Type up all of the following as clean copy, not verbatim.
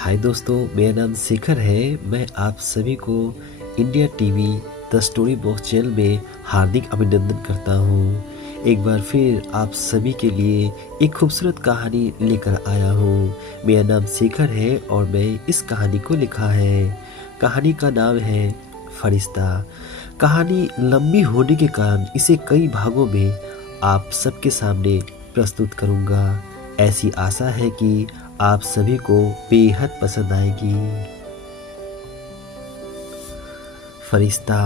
हाय दोस्तों, मेरा नाम शेखर है। मैं आप सभी को India TV the story box channel में हार्दिक अभिनंदन करता हूँ। एक बार फिर आप सभी के लिए एक खूबसूरत कहानी लेकर आया हूँ। मेरा नाम शेखर है और मैं इस कहानी को लिखा है। कहानी का नाम है फरिश्ता। कहानी लंबी होने के कारण इसे कई भागों में आप सबके सामने प्रस्तुत करूँगा। ऐसी आशा है कि आप सभी को बेहद पसंद आएगी। फरिश्ता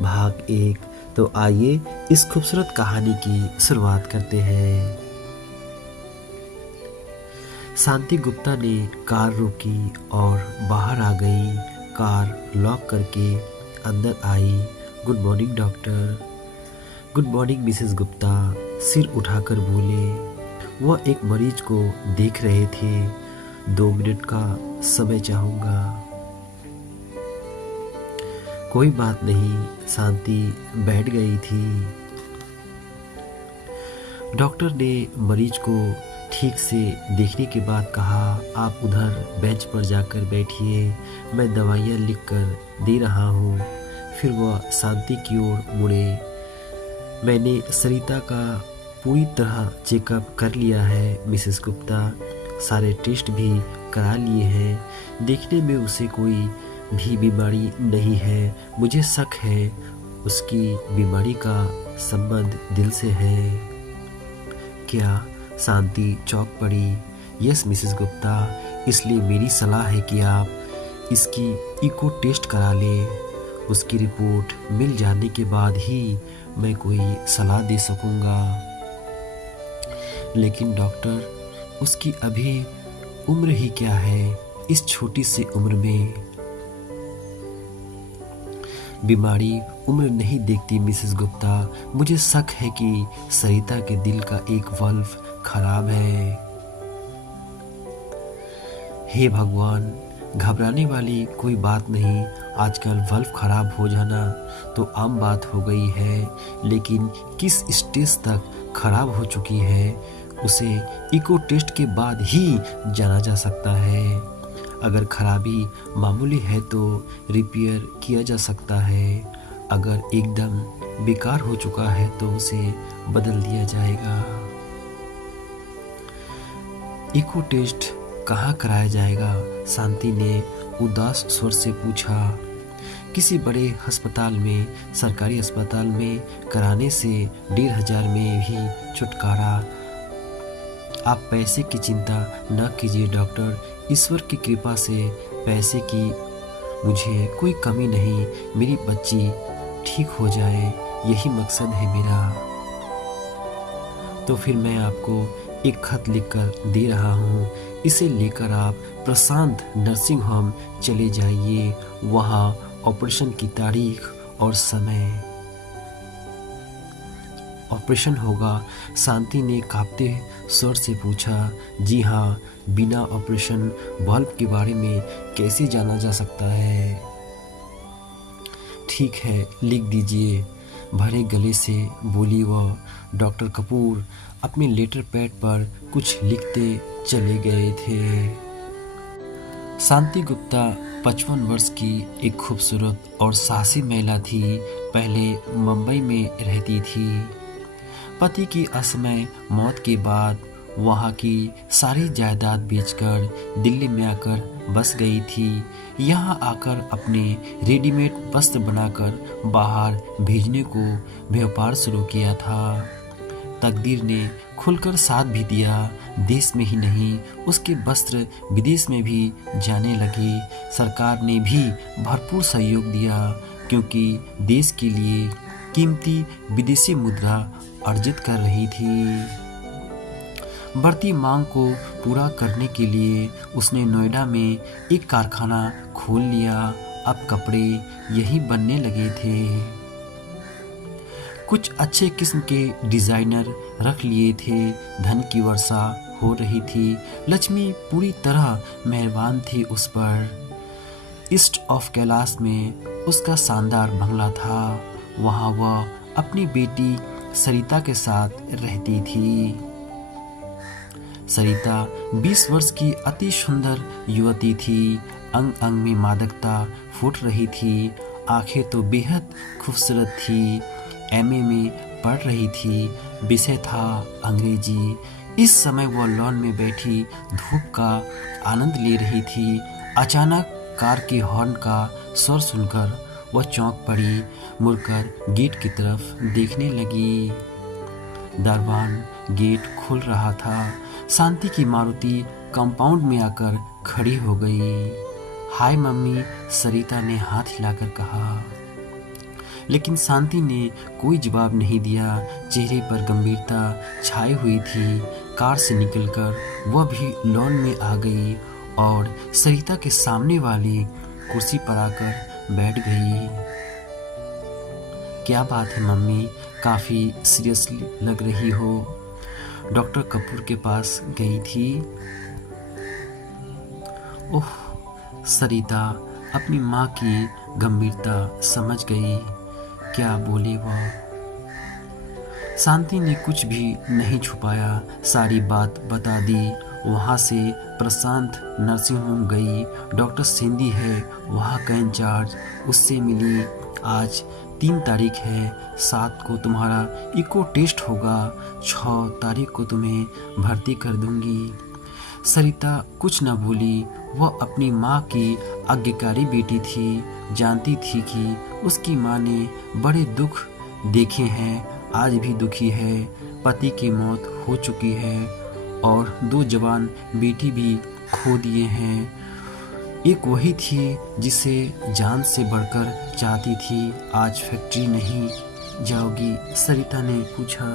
भाग 1। तो आइए इस खूबसूरत कहानी की शुरुआत करते हैं। शांति गुप्ता ने कार रोकी और बाहर आ गई। कार लॉक करके अंदर आई। Good morning doctor. Good morning Mrs Gupta सिर उठाकर बोले। वह एक मरीज को देख रहे थे। 2 मिनट का समय चाहूँगा। कोई बात नहीं, शांति बैठ गई थी। डॉक्टर ने मरीज को ठीक से देखने के बाद कहा, आप उधर बेंच पर जाकर बैठिए, मैं दवाइयाँ लिखकर दे रहा हूँ। फिर वह शांति की ओर मुड़े। मैंने सरिता का पूरी तरह चेकअप कर लिया है मिसेस गुप्ता, सारे टेस्ट भी करा लिए हैं। देखने में उसे कोई भी बीमारी नहीं है। मुझे शक है उसकी बीमारी का संबंध दिल से है। क्या? शांति चौंक पड़ी। यस मिसेस गुप्ता, इसलिए मेरी सलाह है कि आप इसकी इको टेस्ट करा लें। उसकी रिपोर्ट मिल जाने के बाद ही मैं कोई सलाह दे सकूंगा। लेकिन डॉक्टर, उसकी अभी उम्र ही क्या है? इस छोटी सी उम्र में बीमारी उम्र नहीं देखती मिसेस गुप्ता। मुझे शक है कि सरिता के दिल का एक वाल्व खराब है। हे भगवान, घबराने वाली कोई बात नहीं। आजकल वाल्व खराब हो जाना तो आम बात हो गई है, लेकिन किस स्टेज तक खराब हो चुकी है उसे इको टेस्ट के बाद ही जाना जा सकता है। अगर खराबी मामूली है तो रिपेयर किया जा सकता है। अगर एकदम बेकार हो चुका है तो उसे बदल दिया जाएगा। इको टेस्ट कहाँ कराया जाएगा? शांति ने उदास स्वर से पूछा। किसी बड़े अस्पताल में, सरकारी अस्पताल में कराने से 1500 में भी छुटकारा। आप पैसे की चिंता न कीजिए डॉक्टर। ईश्वर की कृपा से पैसे की मुझे कोई कमी नहीं। मेरी बच्ची ठीक हो जाए, यही मकसद है मेरा। तो फिर मैं आपको एक खत लिखकर दे रहा हूँ। इसे लेकर आप प्रशांत नर्सिंग होम चले जाइए। वहाँ ऑपरेशन की तारीख और समय। ऑपरेशन होगा? शांति ने कांपते स्वर से पूछा। जी हाँ, बिना ऑपरेशन वाल्व के बारे में कैसे जाना जा सकता है? ठीक है, लिख दीजिए, भरे गले से बोली वह। डॉक्टर कपूर अपने लेटर पैड पर कुछ लिखते चले गए थे। शांति गुप्ता 55 वर्ष की एक खूबसूरत और साहसी महिला थी। पहले मुंबई में रहती थी। पति की असमय मौत के बाद वहाँ की सारी जायदाद बेचकर दिल्ली में आकर बस गई थी। यहाँ आकर अपने रेडीमेड वस्त्र बनाकर बाहर भेजने को व्यापार शुरू किया था। तकदीर ने खुलकर साथ भी दिया। देश में ही नहीं, उसके वस्त्र विदेश में भी जाने लगे। सरकार ने भी भरपूर सहयोग दिया, क्योंकि देश के लिए कीमती विदेशी मुद्रा अर्जित कर रही थी। बढ़ती मांग को पूरा करने के लिए उसने नोएडा में एक कारखाना खोल लिया। अब कपड़े यही बनने लगे थे। कुछ अच्छे किस्म के डिजाइनर रख लिए थे। धन की वर्षा हो रही थी। लक्ष्मी पूरी तरह मेहरबान थी उस पर। ईस्ट ऑफ कैलाश में उसका शानदार बंगला था। वहाँ वह अपनी बेटी सरिता के साथ रहती थी। सरिता 20 वर्ष की अति सुंदर युवती थी। अंग अंग में मादकता फूट रही थी। आंखें तो बेहद खूबसूरत थी। एमए में पढ़ रही थी। विषय था अंग्रेजी। इस समय वह लॉन में बैठी धूप का आनंद ले रही थी। अचानक कार के हॉर्न का स्वर सुनकर वह चौंक पड़ी। मुड़कर गेट की तरफ देखने लगी। दरवान गेट खुल रहा था। शांति की मारुति कंपाउंड में आकर खड़ी हो गई। हाय मम्मी, सरिता ने हाथ हिलाकर कहा। लेकिन शांति ने कोई जवाब नहीं दिया। चेहरे पर गंभीरता छाई हुई थी। कार से निकलकर वह भी लॉन में आ गई और सरिता के सामने वाली कुर्सी पर आकर बैठ गई। क्या बात है मम्मी, काफी सीरियसली लग रही हो। डॉक्टर कपूर के पास गई थी। ओह, सरिता अपनी माँ की गंभीरता समझ गई। क्या बोले वह। शांति ने कुछ भी नहीं छुपाया, सारी बात बता दी। वहाँ से प्रशांत नर्सिंग होम गई। डॉक्टर सिंधी है वहाँ का इंचार्ज, उससे मिली। आज 3 तारीख है, 7 को तुम्हारा इको टेस्ट होगा, 6 तारीख को तुम्हें भर्ती कर दूंगी। सरिता कुछ न बोली। वह अपनी माँ की आज्ञाकारी बेटी थी। जानती थी कि उसकी माँ ने बड़े दुख देखे हैं, आज भी दुखी है। पति की मौत हो चुकी है और 2 जवान बेटी भी खो दिए हैं। एक वही थी जिसे जान से बढ़कर चाहती थी। आज फैक्ट्री नहीं जाओगी? सरिता ने पूछा।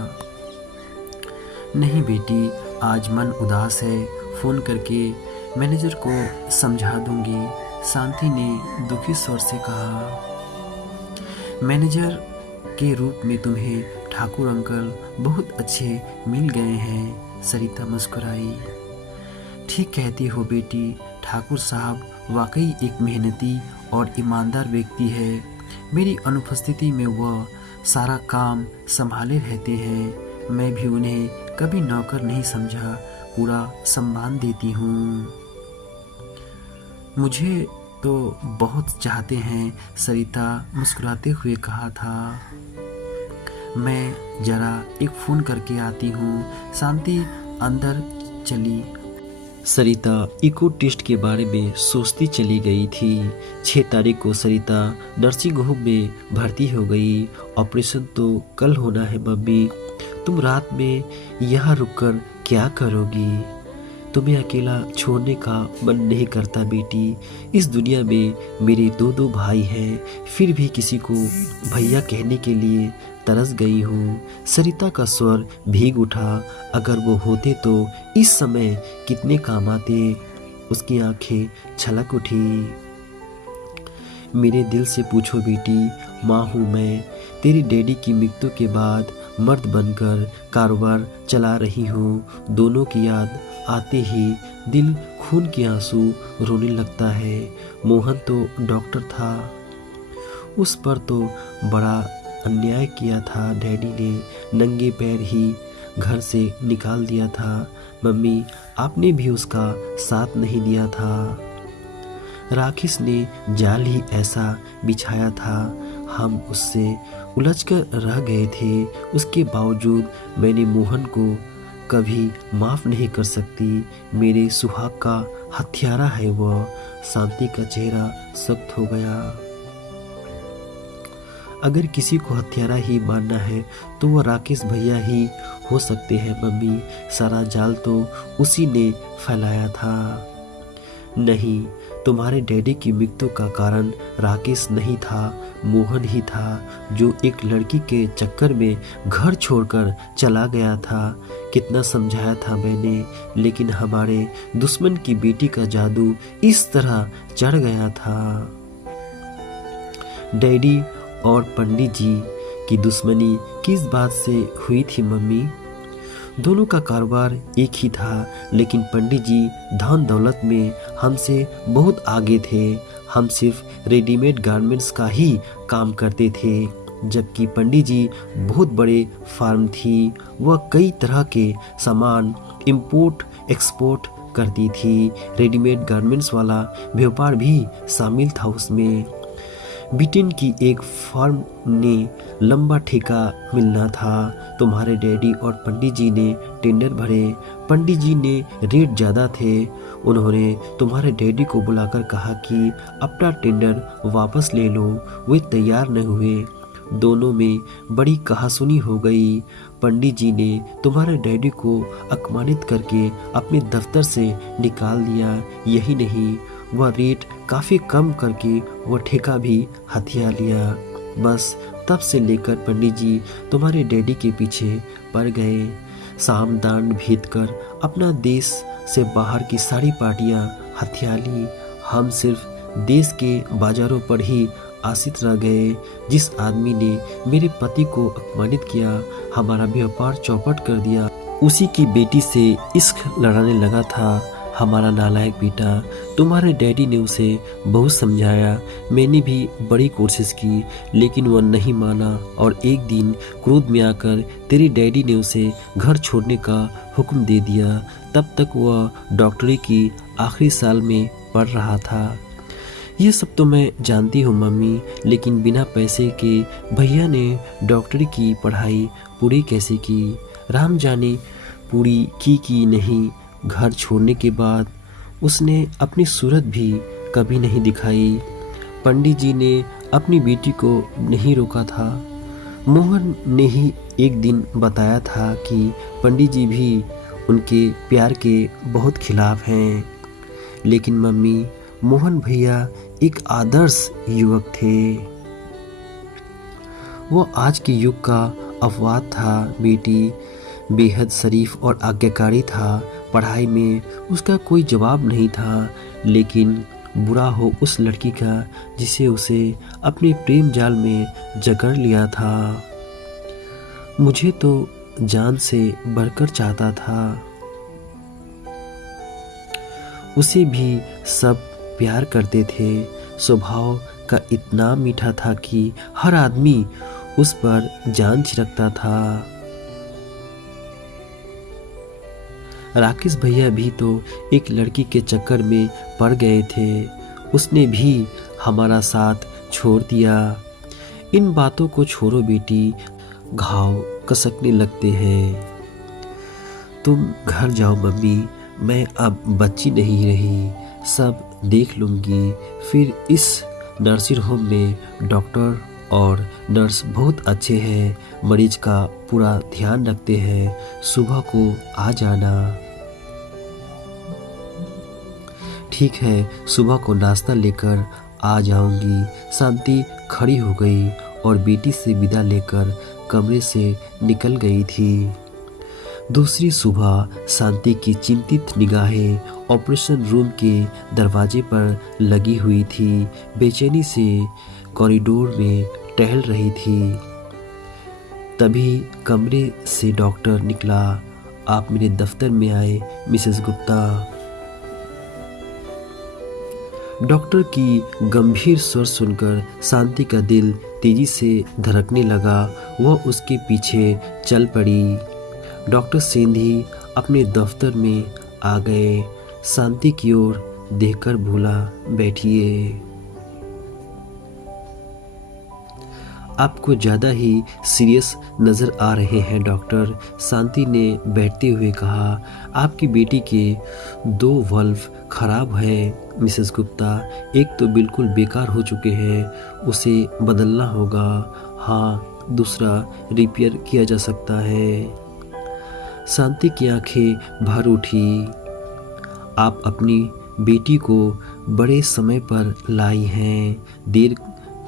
नहीं बेटी, आज मन उदास है, फोन करके मैनेजर को समझा दूंगी, शांति ने दुखी स्वर से कहा। मैनेजर के रूप में तुम्हें ठाकुर अंकल बहुत अच्छे मिल गए हैं, सरिता मुस्कुराई। ठीक कहती हो बेटी, ठाकुर साहब वाकई एक मेहनती और ईमानदार व्यक्ति है। मेरी अनुपस्थिति में वह सारा काम संभाले रहते हैं। मैं भी उन्हें कभी नौकर नहीं समझा, पूरा सम्मान देती हूँ। मुझे तो बहुत चाहते हैं, सरिता मुस्कुराते हुए कहा था। मैं जरा एक फ़ोन करके आती हूँ। शांति अंदर चली। सरिता इको टेस्ट के बारे में सोचती चली गई थी। 6 तारीख को सरिता नर्सिंग होम में भर्ती हो गई। ऑपरेशन तो कल होना है मम्मी, तुम रात में यहाँ रुककर क्या करोगी? तुम्हें अकेला छोड़ने का मन नहीं करता बेटी। इस दुनिया में मेरे 2 भाई हैं, फिर भी किसी को भैया कहने के लिए तरस गई हूँ। सरिता का स्वर भीग उठा। अगर वो होते तो इस समय कितने काम आते। उसकी आंखें छलक उठी। मेरे दिल से पूछो बेटी, माँ हूँ मैं। तेरी डैडी की मृत्यु के बाद मर्द बनकर कारोबार चला रही हूँ। दोनों की याद आते ही दिल खून के आंसू रोने लगता है। मोहन तो डॉक्टर था, उस पर तो बड़ा अन्याय किया था। डैडी ने नंगे पैर ही घर से निकाल दिया था। मम्मी, आपने भी उसका साथ नहीं दिया था। राकेश ने जाल ही ऐसा बिछाया था। हम उससे उलझकर रह गए थे। उसके बावजूद मैंने मोहन को कभी माफ नहीं कर सकती। मेरे सुहाग का हत्यारा है वह। शांति का चेहरा सख्त हो गया। अगर किसी को हत्यारा ही मानना है तो वह राकेश भैया ही हो सकते हैं मम्मी। सारा जाल तो उसी ने फैलाया था। नहीं, तुम्हारे डैडी की मृत्यु का कारण राकेश नहीं था, मोहन ही था, जो एक लड़की के चक्कर में घर छोड़कर चला गया था। कितना समझाया था मैंने, लेकिन हमारे दुश्मन की बेटी का जादू इस तरह चढ़ गया था। डैडी और पंडित जी की दुश्मनी किस बात से हुई थी मम्मी? दोनों का कारोबार एक ही था, लेकिन पंडित जी धन दौलत में हमसे बहुत आगे थे। हम सिर्फ रेडीमेड गारमेंट्स का ही काम करते थे, जबकि पंडित जी बहुत बड़े फार्म थी। वह कई तरह के सामान इंपोर्ट एक्सपोर्ट करती थी। रेडीमेड गारमेंट्स वाला व्यापार भी शामिल था उसमें। ब्रिटेन की एक फर्म ने लंबा ठेका मिलना था। तुम्हारे डैडी और पंडित जी ने टेंडर भरे। पंडित जी ने रेट ज़्यादा थे। उन्होंने तुम्हारे डैडी को बुलाकर कहा कि अपना टेंडर वापस ले लो। वे तैयार न हुए। दोनों में बड़ी कहासुनी हो गई। पंडित जी ने तुम्हारे डैडी को अपमानित करके अपने दफ्तर से निकाल दिया। यही नहीं, वह रेट काफ़ी कम करके वह ठेका भी हथिया लिया। बस तब से लेकर पंडित जी तुम्हारे डैडी के पीछे पड़ गए। साम दान भेद कर अपना देश से बाहर की सारी पार्टियां हथिया ली। हम सिर्फ देश के बाजारों पर ही आश्रित रह गए। जिस आदमी ने मेरे पति को अपमानित किया, हमारा व्यापार चौपट कर दिया, उसी की बेटी से इश्क लड़ाने लगा था। हमारा नालायक बेटा। तुम्हारे डैडी ने उसे बहुत समझाया। मैंने भी बड़ी कोशिश की, लेकिन वह नहीं माना और एक दिन क्रोध में आकर तेरे डैडी ने उसे घर छोड़ने का हुक्म दे दिया। तब तक वह डॉक्टरी की आखिरी साल में पढ़ रहा था। ये सब तो मैं जानती हूँ मम्मी, लेकिन बिना पैसे के भैया ने डॉक्टरी की पढ़ाई पूरी कैसे की? राम जाने पूरी की नहीं। घर छोड़ने के बाद उसने अपनी सूरत भी कभी नहीं दिखाई। पंडित जी ने अपनी बेटी को नहीं रोका था। मोहन ने ही एक दिन बताया था कि पंडित जी भी उनके प्यार के बहुत खिलाफ हैं। लेकिन मम्मी, मोहन भैया एक आदर्श युवक थे। वो आज के युग का अपवाद था। बेटी बेहद शरीफ और आज्ञाकारी था। पढ़ाई में उसका कोई जवाब नहीं था, लेकिन बुरा हो उस लड़की का जिसे उसे अपने प्रेम जाल में जकड़ लिया था। मुझे तो जान से बढ़कर चाहता था। उसे भी सब प्यार करते थे। स्वभाव का इतना मीठा था कि हर आदमी उस पर जान छिड़कता था। राकेश भैया भी तो एक लड़की के चक्कर में पड़ गए थे। उसने भी हमारा साथ छोड़ दिया। इन बातों को छोड़ो बेटी, घाव कसकने लगते हैं। तुम घर जाओ मम्मी, मैं अब बच्ची नहीं रही, सब देख लूँगी। फिर इस नर्सिंग होम में डॉक्टर और नर्स बहुत अच्छे हैं, मरीज का पूरा ध्यान रखते हैं। सुबह को आ जाना। ठीक है, सुबह को नाश्ता लेकर आ जाऊंगी। शांति खड़ी हो गई और बेटी से विदा लेकर कमरे से निकल गई थी। दूसरी सुबह शांति की चिंतित निगाहें ऑपरेशन रूम के दरवाजे पर लगी हुई थी। बेचैनी से कॉरिडोर में टहल रही थी। तभी कमरे से डॉक्टर निकला। आप मेरे दफ्तर में आए मिसेस गुप्ता। डॉक्टर की गंभीर स्वर सुनकर शांति का दिल तेजी से धड़कने लगा। वह उसके पीछे चल पड़ी। डॉक्टर सेंधी अपने दफ्तर में आ गए। शांति की ओर देखकर बोला, बैठिए। आपको ज़्यादा ही सीरियस नज़र आ रहे हैं डॉक्टर, शांति ने बैठते हुए कहा। आपकी बेटी के 2 वल्व खराब है मिसेस गुप्ता। एक तो बिल्कुल बेकार हो चुके हैं, उसे बदलना होगा। हाँ, दूसरा रिपेयर किया जा सकता है। शांति की आंखें भर उठी। आप अपनी बेटी को बड़े समय पर लाई हैं। देर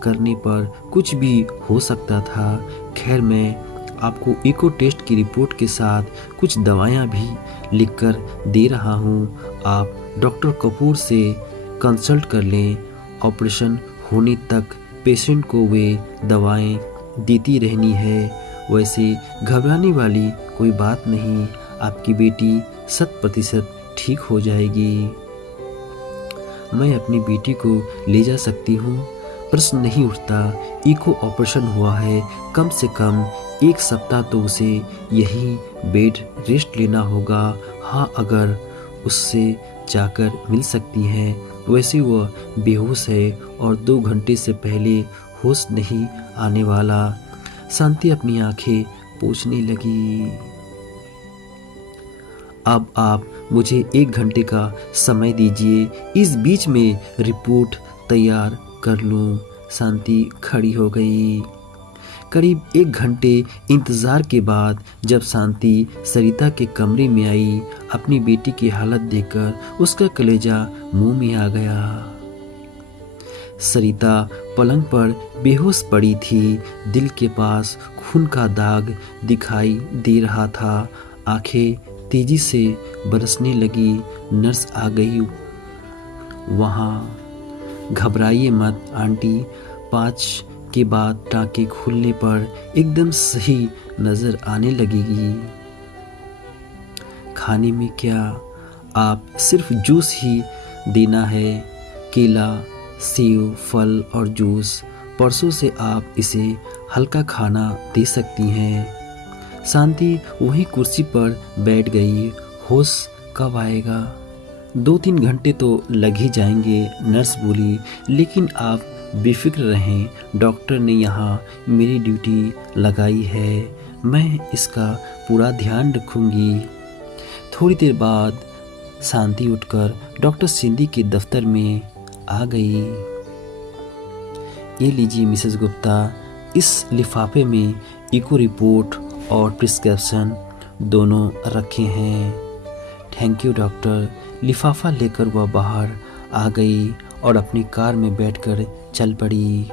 करने पर कुछ भी हो सकता था। खैर, मैं आपको इको टेस्ट की रिपोर्ट के साथ कुछ दवाइयाँ भी लिखकर दे रहा हूँ। आप डॉक्टर कपूर से कंसल्ट कर लें। ऑपरेशन होने तक पेशेंट को वे दवाएं देती रहनी है। वैसे घबराने वाली कोई बात नहीं। आपकी बेटी 100% ठीक हो जाएगी। मैं अपनी बेटी को ले जा सकती हूँ? प्रश्न नहीं उठता। इको ऑपरेशन हुआ है, कम से कम 1 सप्ताह तो उसे यहीं बेड रेस्ट लेना होगा। हाँ, अगर उससे जाकर मिल सकती है। वैसे वह बेहोश है और 2 घंटे से पहले होश नहीं आने वाला। शांति अपनी आंखें पोंछने लगी। अब आप मुझे 1 घंटे का समय दीजिए, इस बीच में रिपोर्ट तैयार कर लूँ। शांति खड़ी हो गई। करीब 1 घंटे इंतज़ार के बाद जब शांति सरिता के कमरे में आई, अपनी बेटी की हालत देखकर उसका कलेजा मुंह में आ गया। सरिता पलंग पर बेहोश पड़ी थी। दिल के पास खून का दाग दिखाई दे रहा था। आंखें तेजी से बरसने लगी। नर्स आ गई वहाँ। घबराइए मत आंटी, 5 के बाद टाँके खुलने पर एकदम सही नज़र आने लगेगी। खाने में क्या? आप सिर्फ जूस ही देना है, केला, सेब, फल और जूस। परसों से आप इसे हल्का खाना दे सकती हैं। शांति वहीं कुर्सी पर बैठ गई। होश कब आएगा? 2-3 घंटे तो लग ही जाएंगे, नर्स बोली, लेकिन आप बेफिक्र रहें, डॉक्टर ने यहाँ मेरी ड्यूटी लगाई है, मैं इसका पूरा ध्यान रखूँगी। थोड़ी देर बाद शांति उठकर डॉक्टर सिंधी के दफ्तर में आ गई। ये लीजिए मिसेस गुप्ता, इस लिफाफे में इको रिपोर्ट और प्रिस्क्रिप्शन दोनों रखे हैं। Thank you doctor. लिफाफा लेकर वह बाहर आ गई और अपनी कार में बैठकर चल पड़ी।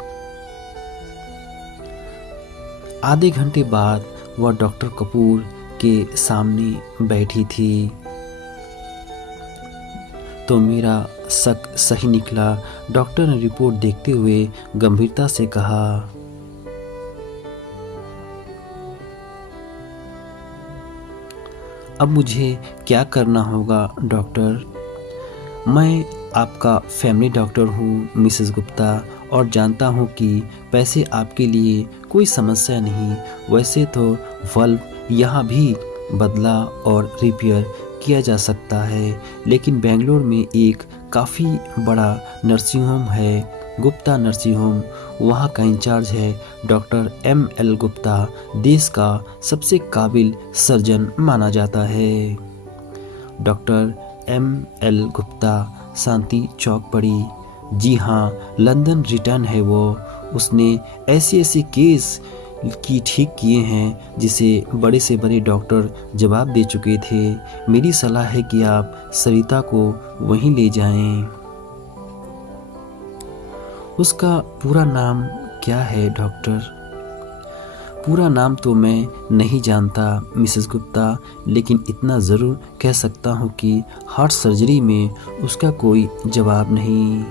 आधे घंटे बाद वह डॉक्टर कपूर के सामने बैठी थी। तो मेरा शक सही निकला, डॉक्टर ने रिपोर्ट देखते हुए गंभीरता से कहा। अब मुझे क्या करना होगा डॉक्टर? मैं आपका फैमिली डॉक्टर हूँ मिसेस गुप्ता, और जानता हूँ कि पैसे आपके लिए कोई समस्या नहीं। वैसे तो वल्व यहाँ भी बदला और रिपेयर किया जा सकता है, लेकिन बेंगलोर में एक काफ़ी बड़ा नर्सिंग होम है, गुप्ता नर्सिंग होम। वहाँ का इंचार्ज है डॉक्टर ML गुप्ता। देश का सबसे काबिल सर्जन माना जाता है। Doctor ML Gupta. शांति चौंक पड़ी। जी हाँ, लंदन रिटर्न है वो। उसने ऐसे केस की ठीक किए हैं जिसे बड़े से बड़े डॉक्टर जवाब दे चुके थे। मेरी सलाह है कि आप सरिता को वहीं ले जाएं। उसका पूरा नाम क्या है डॉक्टर? पूरा नाम तो मैं नहीं जानता मिसेस गुप्ता, लेकिन इतना ज़रूर कह सकता हूँ कि हार्ट सर्जरी में उसका कोई जवाब नहीं।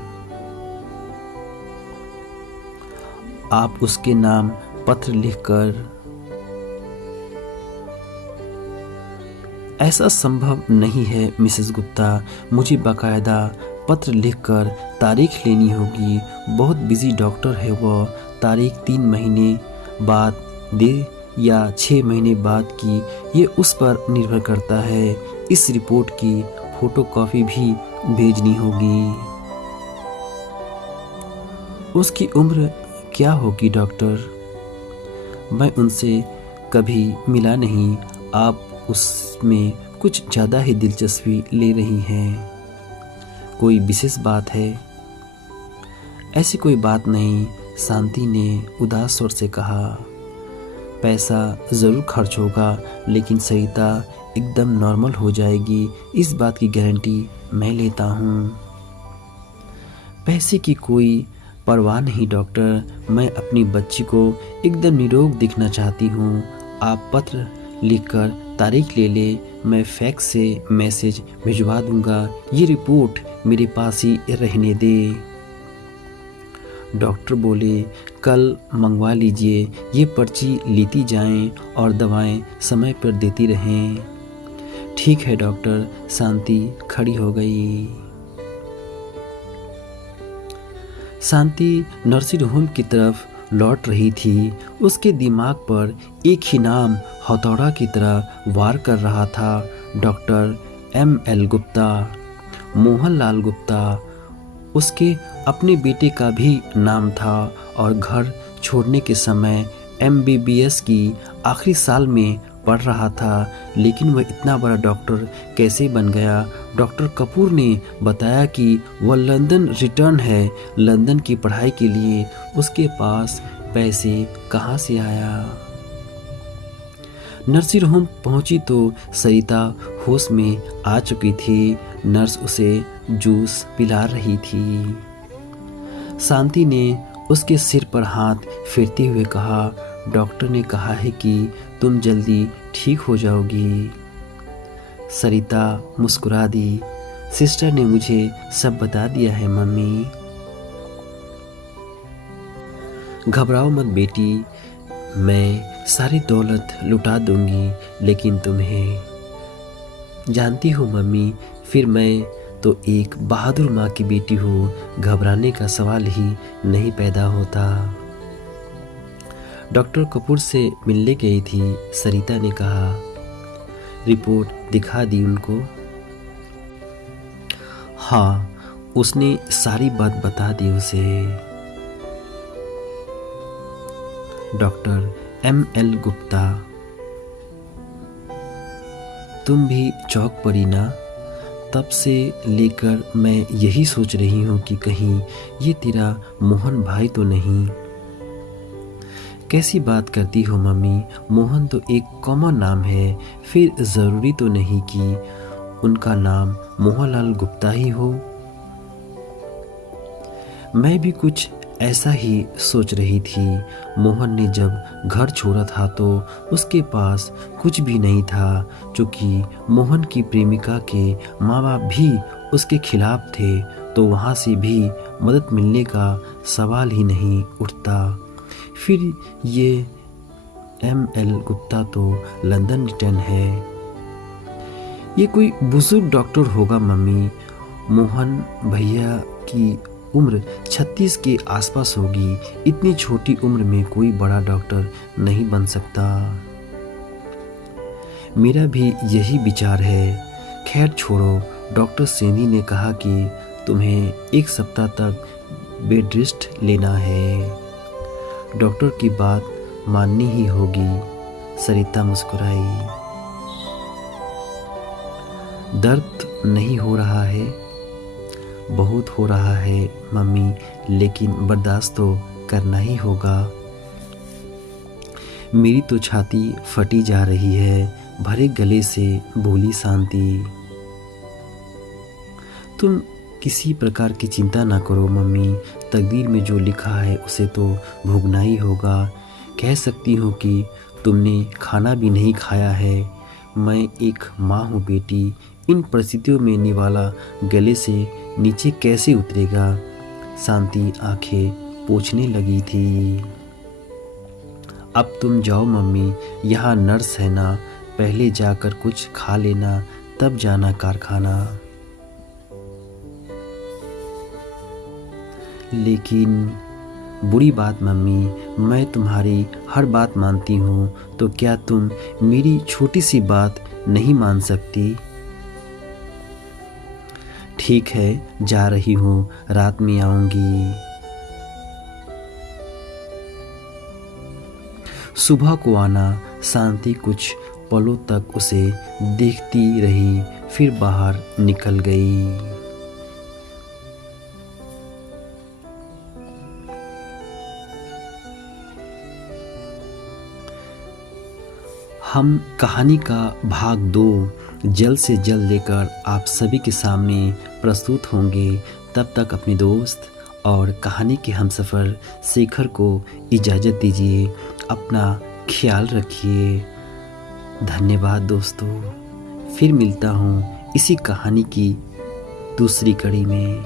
आप उसके नाम पत्र लिखकर। ऐसा संभव नहीं है मिसेस गुप्ता, मुझे बाकायदा पत्र लिखकर तारीख लेनी होगी। बहुत बिजी डॉक्टर है वह। तारीख 3 महीने बाद दे या 6 महीने बाद की, ये उस पर निर्भर करता है। इस रिपोर्ट की फोटोकॉपी भी भेजनी होगी। उसकी उम्र क्या होगी डॉक्टर? मैं उनसे कभी मिला नहीं। आप उसमें कुछ ज़्यादा ही दिलचस्पी ले रही हैं। कोई विशेष बात है? ऐसी कोई बात नहीं, शांति ने उदास स्वर से कहा। पैसा ज़रूर खर्च होगा, लेकिन सरिता एकदम नॉर्मल हो जाएगी, इस बात की गारंटी मैं लेता हूँ। पैसे की कोई परवाह नहीं डॉक्टर, मैं अपनी बच्ची को एकदम निरोग दिखना चाहती हूँ। आप पत्र लिखकर तारीख ले ले, मैं फैक्स से मैसेज भिजवा दूंगा। ये रिपोर्ट मेरे पास ही रहने दे। डॉक्टर बोले, कल मंगवा लीजिए, ये पर्ची लेती जाएं और दवाएं समय पर देती रहें। ठीक है डॉक्टर। शांति खड़ी हो गई। शांति नर्सिंग होम की तरफ लौट रही थी। उसके दिमाग पर एक ही नाम हथौड़ा की तरह वार कर रहा था, डॉक्टर M.L. गुप्ता, मोहनलाल गुप्ता उसके अपने बेटे का भी नाम था और घर छोड़ने के समय MBBS की आखिरी साल में पढ़ रहा था। लेकिन वह इतना बड़ा डॉक्टर कैसे बन गया? डॉक्टर कपूर ने बताया कि वह लंदन रिटर्न है। लंदन की पढ़ाई के लिए उसके पास पैसे कहाँ से आया? नर्सिंग होम पहुंची तो सरिता होश में आ चुकी थी। नर्स उसे जूस पिला रही थी। शांति ने उसके सिर पर हाथ फेरते हुए कहा, डॉक्टर ने कहा है कि तुम जल्दी ठीक हो जाओगी। सरिता मुस्कुरा दी, सिस्टर ने मुझे सब बता दिया है मम्मी। घबराओ मत बेटी, मैं सारी दौलत लुटा दूंगी, लेकिन तुम्हें जानती हो मम्मी, फिर मैं तो एक बहादुर माँ की बेटी हूँ, घबराने का सवाल ही नहीं पैदा होता। डॉक्टर कपूर से मिलने गई थी, सरिता ने कहा। रिपोर्ट दिखा दी उनको? हाँ, उसने सारी बात बता दी उसे। Doctor M.L. गुप्ता, तुम भी चौंक पड़ी ना? तब से लेकर मैं यही सोच रही हूँ कि कहीं ये तेरा मोहन भाई तो नहीं। कैसी बात करती हो मम्मी, मोहन तो एक कॉमन नाम है, फिर ज़रूरी तो नहीं कि उनका नाम मोहनलाल गुप्ता ही हो। मैं भी कुछ ऐसा ही सोच रही थी। मोहन ने जब घर छोड़ा था तो उसके पास कुछ भी नहीं था, क्योंकि मोहन की प्रेमिका के माँ बाप भी उसके खिलाफ थे, तो वहाँ से भी मदद मिलने का सवाल ही नहीं उठता। फिर ये M.L. गुप्ता तो लंदन रिटर्न है। ये कोई बुजुर्ग डॉक्टर होगा मम्मी। मोहन भैया की उम्र 36 के आसपास होगी। इतनी छोटी उम्र में कोई बड़ा डॉक्टर नहीं बन सकता। मेरा भी यही विचार है। खैर छोड़ो, डॉक्टर सेनी ने कहा कि तुम्हें 1 सप्ताह तक बेड रेस्ट लेना है। डॉक्टर की बात माननी ही होगी। सरिता मुस्कुराई। दर्द नहीं हो रहा है? बहुत हो रहा है मम्मी, लेकिन बर्दाश्त तो करना ही होगा। मेरी तो छाती फटी जा रही है, भरे गले से बोली शांति। तुम किसी प्रकार की चिंता ना करो मम्मी, तकदीर में जो लिखा है उसे तो भोगना ही होगा। कह सकती हूँ कि तुमने खाना भी नहीं खाया है। मैं एक माँ हूँ बेटी, इन परिस्थितियों में निवाला गले से नीचे कैसे उतरेगा? शांति आंखें पोंछने लगी थी। अब तुम जाओ मम्मी, यहाँ नर्स है ना, पहले जाकर कुछ खा लेना, तब जाना कारखाना। लेकिन बुरी बात मम्मी, मैं तुम्हारी हर बात मानती हूँ, तो क्या तुम मेरी छोटी सी बात नहीं मान सकती? ठीक है, जा रही हूँ, रात में आऊँगी। सुबह को आना। शांति कुछ पलों तक उसे देखती रही, फिर बाहर निकल गई। हम कहानी का भाग 2 जल्द से जल्द लेकर आप सभी के सामने प्रस्तुत होंगे। तब तक अपने दोस्त और कहानी के हमसफ़र शेखर को इजाज़त दीजिए। अपना ख्याल रखिए। धन्यवाद दोस्तों। फिर मिलता हूँ इसी कहानी की दूसरी कड़ी में।